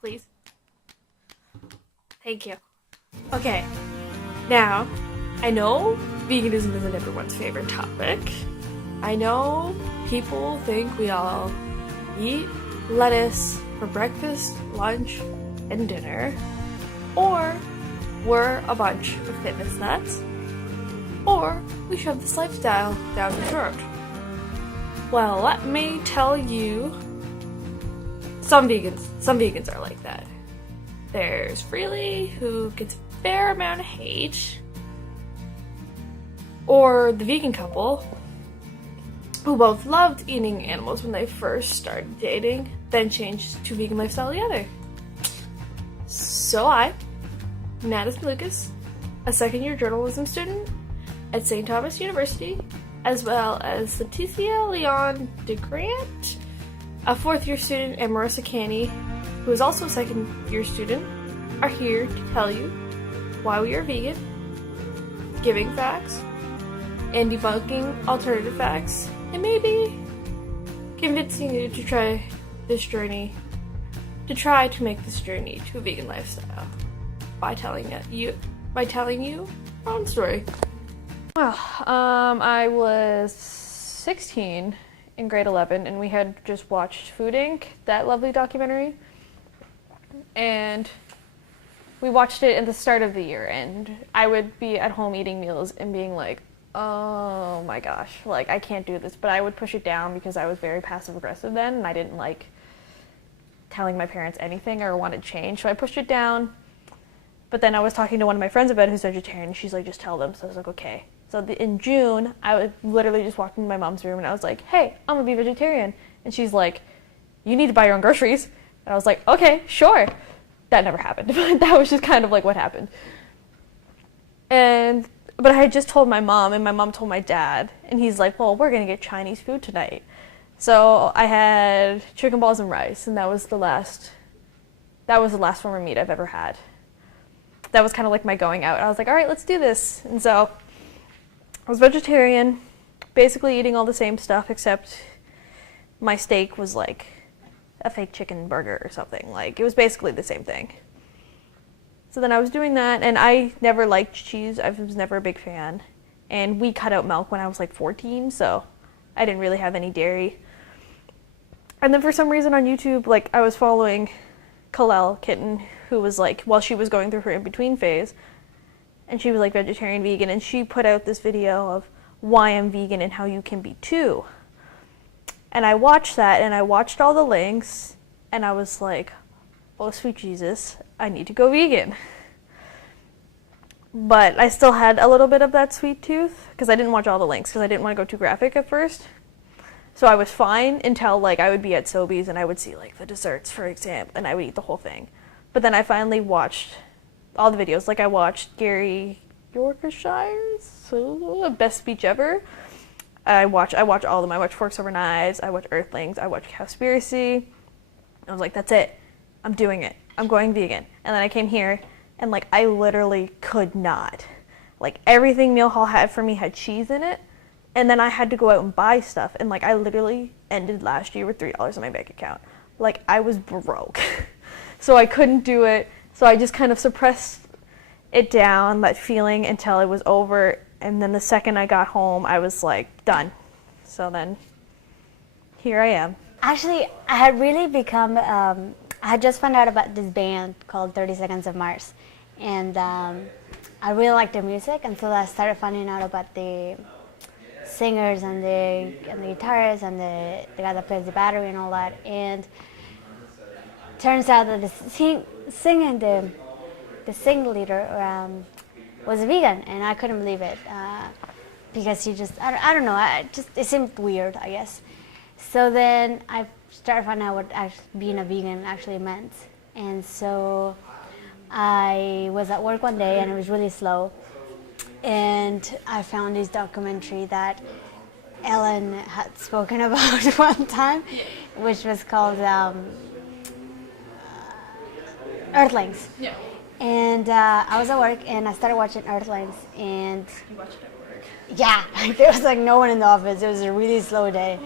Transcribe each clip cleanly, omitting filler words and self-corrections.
please. Thank you. Okay, now, I know veganism isn't everyone's favorite topic. I know people think we all eat lettuce for breakfast, lunch, and dinner, or we're a bunch of fitness nuts, or we shove this lifestyle down the throat. Well, let me tell you, some vegans are like that. There's Freely, who gets a fair amount of hate, or the vegan couple, who both loved eating animals when they first started dating, then changed to vegan lifestyle together. So I, Natus Lucas, a second-year journalism student at St. Thomas University, as well as Leticia Leon DeGrant, a fourth-year student, and Marissa Canny, who is also a second-year student, are here to tell you why we are vegan, giving facts, and debunking alternative facts, and maybe convincing you to try to make this journey to a vegan lifestyle by telling you our own story. Well, I was 16 in grade 11, and we had just watched Food Inc., that lovely documentary, and we watched it at the start of the year, and I would be at home eating meals and being like, oh my gosh, like, I can't do this, but I would push it down because I was very passive-aggressive then, and I didn't like telling my parents anything or wanted change, so I pushed it down. But then I was talking to one of my friends about it who's vegetarian, and she's like, just tell them. So I was like, okay. So in June, I would literally just walk into my mom's room, and I was like, hey, I'm gonna be vegetarian. And she's like, you need to buy your own groceries. And I was like, okay, sure. That never happened, but that was just kind of like what happened. But I had just told my mom, and my mom told my dad, and he's like, well, we're gonna get Chinese food tonight. So I had chicken balls and rice, and that was the last form of meat I've ever had. That was kind of like my going out. I was like, all right, let's do this. And so I was vegetarian, basically eating all the same stuff, except my steak was like a fake chicken burger or something. Like, it was basically the same thing. So then I was doing that, and I never liked cheese. I was never a big fan. And we cut out milk when I was like 14, so I didn't really have any dairy. And then for some reason on YouTube, like, I was following Kalel Kitten, who was like, while she was going through her in-between phase, and she was like vegetarian, vegan, and she put out this video of why I'm vegan and how you can be too. And I watched that, and I watched all the links, and I was like, oh sweet Jesus, I need to go vegan. But I still had a little bit of that sweet tooth, because I didn't watch all the links, because I didn't want to go too graphic at first. So I was fine until, like, I would be at Sobeys and I would see, like, the desserts, for example, and I would eat the whole thing. But then I finally watched all the videos. Like, I watched Gary Yorkshire's Best Speech Ever. I watched all of them. I watched Forks Over Knives. I watched Earthlings. I watched Cowspiracy. I was like, that's it. I'm doing it. I'm going vegan. And then I came here, and, like, I literally could not. Like, everything Meal Hall had for me had cheese in it. And then I had to go out and buy stuff. And, like, I literally ended last year with $3 in my bank account. Like, I was broke. So I couldn't do it. So I just kind of suppressed it down, that feeling, until it was over. And then the second I got home, I was like, done. So then here I am. Actually, I had really become, I had just found out about this band called 30 Seconds of Mars. And I really liked their music until I started finding out about the singers and the guitarists and the guy that plays the battery and all that. And turns out that the sing leader was a vegan, and I couldn't believe it because he just, I don't know, it seemed weird, I guess. So then I started finding out what being a vegan actually meant. And so I was at work one day, and it was really slow. And I found this documentary that Ellen had spoken about one time, which was called Earthlings. Yeah. And I was at work, and I started watching Earthlings, and You watched it at work. yeah, like, there was like no one in the office. It was a really slow day.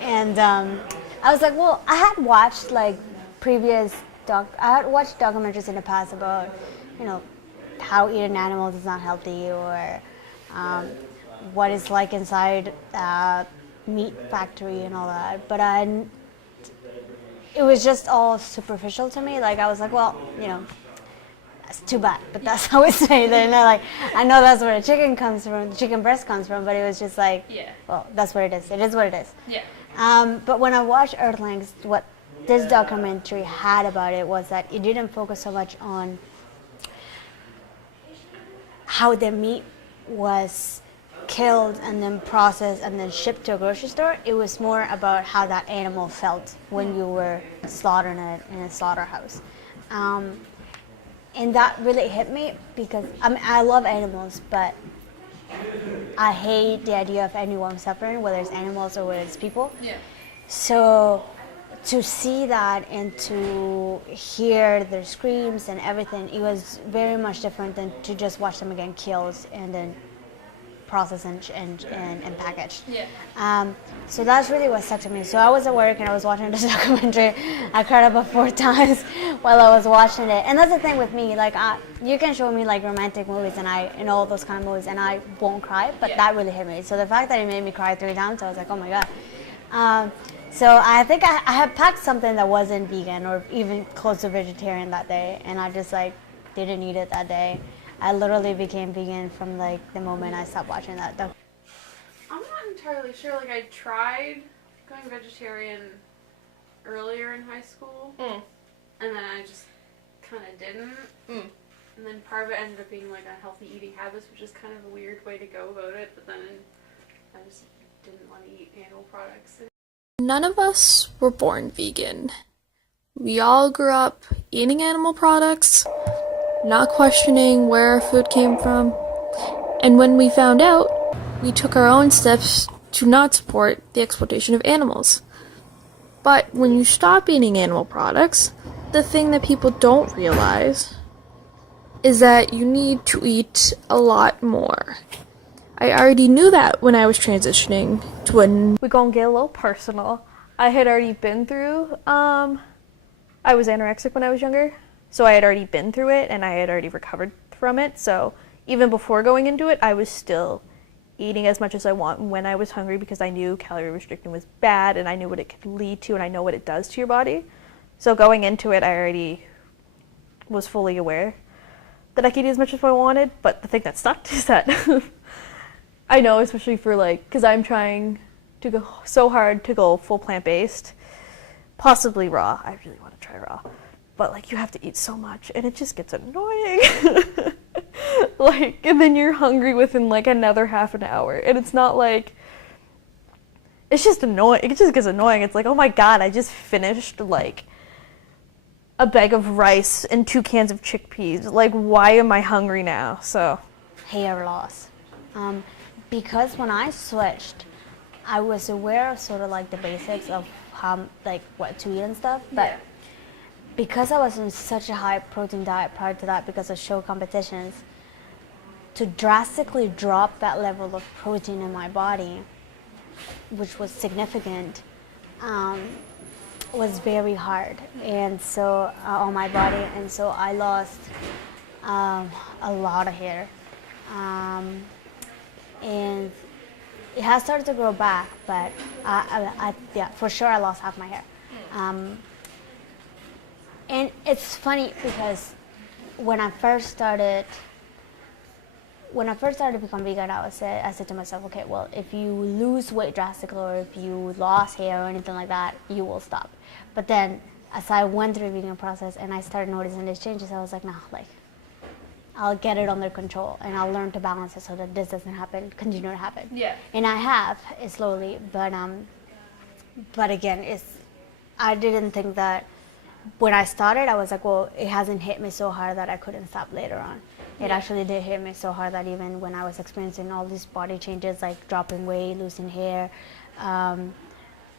And I was like, well, I had watched like previous I had watched documentaries in the past about, you know, how eating animals is not healthy, or what it's like inside a meat factory and all that. But it was just all superficial to me. Like I was like, well, you know, that's too bad, but that's how it's made. And like, I know that's where the chicken comes from, the chicken breast comes from, but it was just like, well, that's what it is. It is what it is. But when I watched Earthlings, what this documentary had about it was that it didn't focus so much on how the meat was killed and then processed and then shipped to a grocery store. It was more about how that animal felt when you were slaughtering it in a slaughterhouse. And that really hit me because I love animals, but I hate the idea of anyone suffering, whether it's animals or whether it's people. So to see that and to hear their screams and everything, it was very much different than to just watch them again killed and then processed and packaged. So that's really what stuck to me. So I was at work and I was watching this documentary. I cried about 4 times while I was watching it. And that's the thing with me, like you can show me like romantic movies and all those kind of movies and I won't cry, but that really hit me. So the fact that it made me cry 3 times, I was like, oh my God. So I think I had packed something that wasn't vegan or even close to vegetarian that day, and I just like didn't eat it that day. I literally became vegan from like the moment I stopped watching that. I'm not entirely sure. Like I tried going vegetarian earlier in high school, and then I just kind of didn't. And then part of it ended up being like unhealthy eating habits, which is kind of a weird way to go about it. But then I just didn't want to eat animal products. None of us were born vegan. We all grew up eating animal products, not questioning where our food came from. And when we found out, we took our own steps to not support the exploitation of animals. But when you stop eating animal products, the thing that people don't realize is that you need to eat a lot more. I already knew that when I was transitioning to we're gonna get a little personal. I had already been through, I was anorexic when I was younger, so I had already been through it and I had already recovered from it. So even before going into it, I was still eating as much as I want when I was hungry because I knew calorie restricting was bad and I knew what it could lead to and I know what it does to your body. So going into it, I already was fully aware that I could eat as much as I wanted, but the thing that sucked is that I know, especially for like, because I'm trying to go so hard to go full plant-based, possibly raw. I really want to try raw, but like you have to eat so much and it just gets annoying. Like, and then you're hungry within like another half an hour and it's not like, it's just annoying. It just gets annoying. It's like, oh my God, I just finished like a bag of rice and 2 cans of chickpeas. Like, why am I hungry now? So, hair loss. Because when I switched, I was aware of sort of like the basics of how, like what to eat and stuff, but because I was on such a high protein diet prior to that because of show competitions, to drastically drop that level of protein in my body, which was significant, was very hard, and so on my body, and so I lost a lot of hair. And it has started to grow back, but yeah, for sure I lost half my hair. And it's funny because when I first started to become vegan, I said to myself, okay, well, if you lose weight drastically or if you lost hair or anything like that, you will stop. But then as I went through the vegan process and I started noticing these changes, I was like, no, like, I'll get it under control and I'll learn to balance it so that this doesn't continue to happen. And I have, slowly, but again, I didn't think that when I started, I was like, well, it hasn't hit me so hard that I couldn't stop later on. It actually did hit me so hard that even when I was experiencing all these body changes, like dropping weight, losing hair,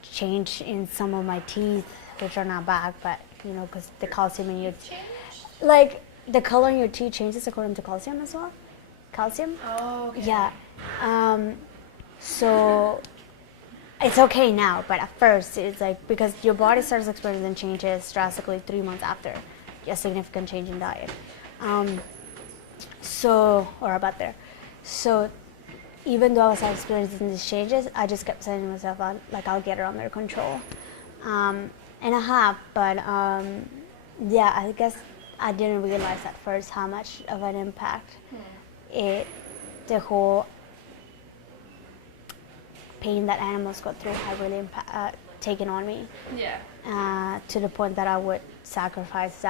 change in some of my teeth, which are not bad, but, you know, because the calcium in your like, the color in your teeth changes according to calcium as well. Calcium? Oh, okay. Yeah. So it's okay now, but at first it's like, because your body starts experiencing changes drastically 3 months after a significant change in diet. Or about there. So even though I was experiencing these changes, I just kept saying to myself, I'll get it under control. And I have, but yeah, I guess I didn't realize at first how much of an impact the whole pain that animals go through had really taken on me. Yeah. To the point that I would sacrifice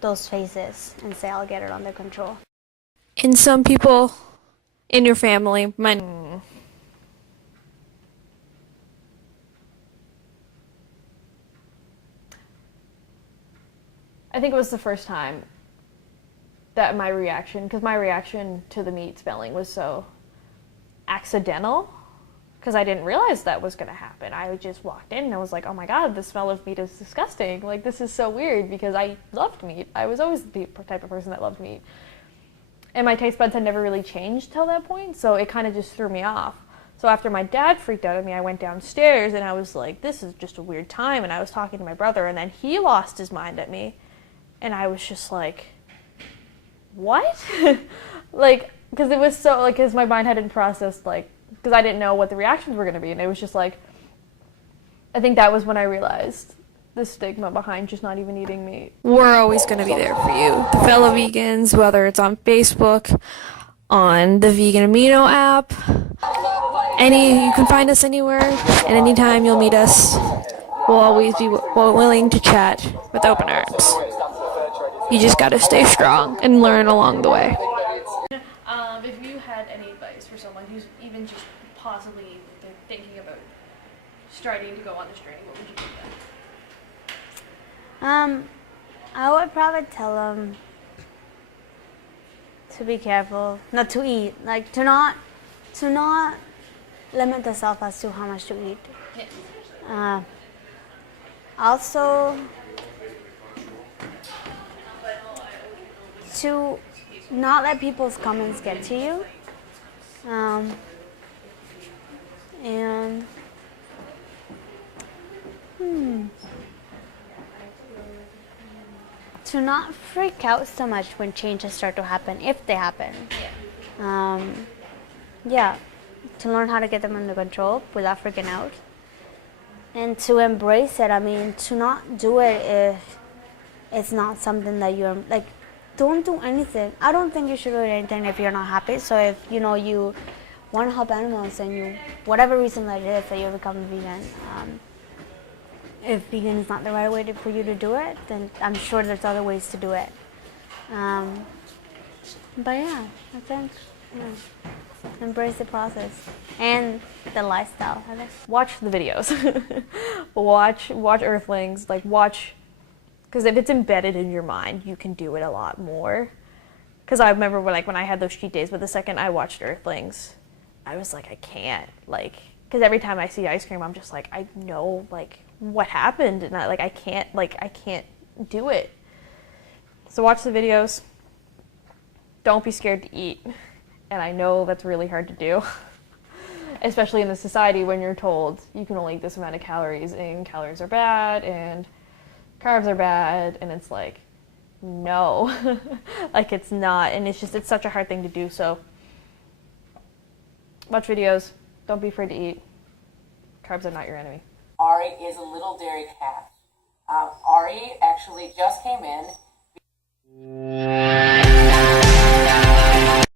those phases and say I'll get it under control. And some people in your family might. I think it was the first time that my reaction to the meat smelling was so accidental, because I didn't realize that was going to happen. I just walked in and I was like, oh my god, the smell of meat is disgusting. Like, this is so weird, because I loved meat. I was always the type of person that loved meat. And my taste buds had never really changed till that point, so it kind of just threw me off. So after my dad freaked out at me, I went downstairs and I was like, this is just a weird time. And I was talking to my brother, and then he lost his mind at me. And I was just like, what? Like, because it was so, like, because my mind hadn't processed, like, because I didn't know what the reactions were going to be. And it was just like, I think that was when I realized the stigma behind just not even eating meat. We're always going to be there for you, the fellow vegans, whether it's on Facebook, on the Vegan Amino app. You can find us anywhere, and anytime you'll meet us, we'll always be willing to chat with open arms. You just got to stay strong and learn along the way. If you had any advice for someone who's even just possibly thinking about starting to go on this journey, what would you give them? I would probably tell them to be careful, not to eat, like to not limit themselves as to how much to eat. Also, to not let people's comments get to you, and to not freak out so much when changes start to happen, if they happen. Yeah, to learn how to get them under control without freaking out, and to embrace it. I mean, to not do it if it's not something that you're like. Don't do anything. I don't think you should do anything if you're not happy. So if you want to help animals and whatever reason that it is that you become a vegan, if vegan is not the right way for you to do it, then I'm sure there's other ways to do it. But yeah, I think embrace the process and the lifestyle. I guess. Watch the videos. watch Earthlings. Because if it's embedded in your mind, you can do it a lot more. Because I remember when I had those cheat days, but the second I watched Earthlings, I was like, I can't. Because every time I see ice cream, I'm just like, I know, what happened, and I can't do it. So watch the videos. Don't be scared to eat. And I know that's really hard to do. Especially in the society when you're told you can only eat this amount of calories, and calories are bad, and carbs are bad, and it's like, no. It's not, and it's such a hard thing to do. So watch videos, don't be afraid to eat. Carbs are not your enemy. Ari is a little dairy cat. Ari actually just came in